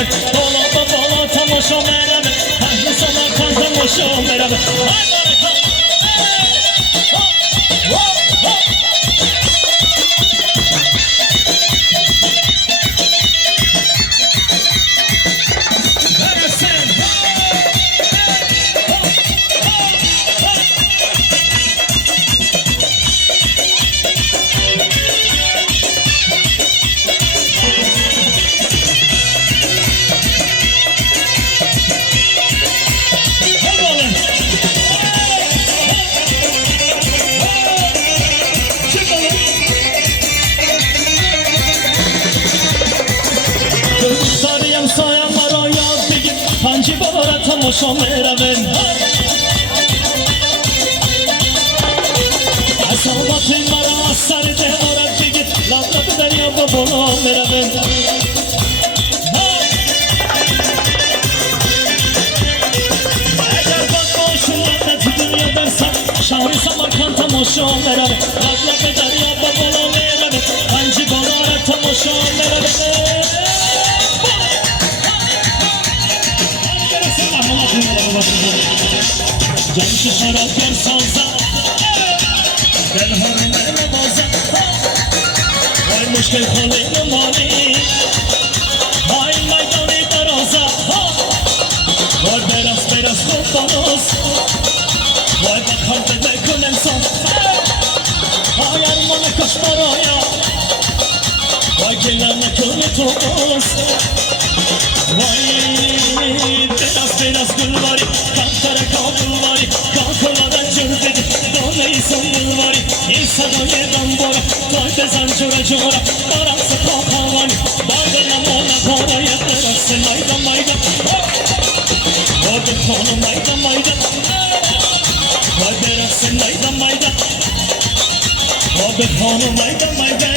میرم بالا با بالا تماشا میرم اهل سمرقند تماشا میرم پنجی بابا تماشا میروم اصابات مرا از سر دیوارت بگید لب دریا با بالا میروم اگر با باشون تو دنیا برسم شهر سمرقند تماشا میروم لب دریا با بالا میروم پنجی بابا تماشا میروم جمش خرابگر سازم دلها رو نمازم وای مشکل خالی نمانی وای میدانی درازم وای برس خوب بانوز وای بخم بده کن انسان وای ارمان کش برایا وای گله نکنی تو باز وای برس گلواری کمتر کابلواری کاکلارن جور بگی دانه ای سنگلواری این صدای دنبارا تای بزن جورا جورا بارم سکا خوانی بارد نمانه بارای برس مایدا مایدا بارد خانو مایدا مایدا وای برس مایدا مایدا بارد خانو مایدا مایدا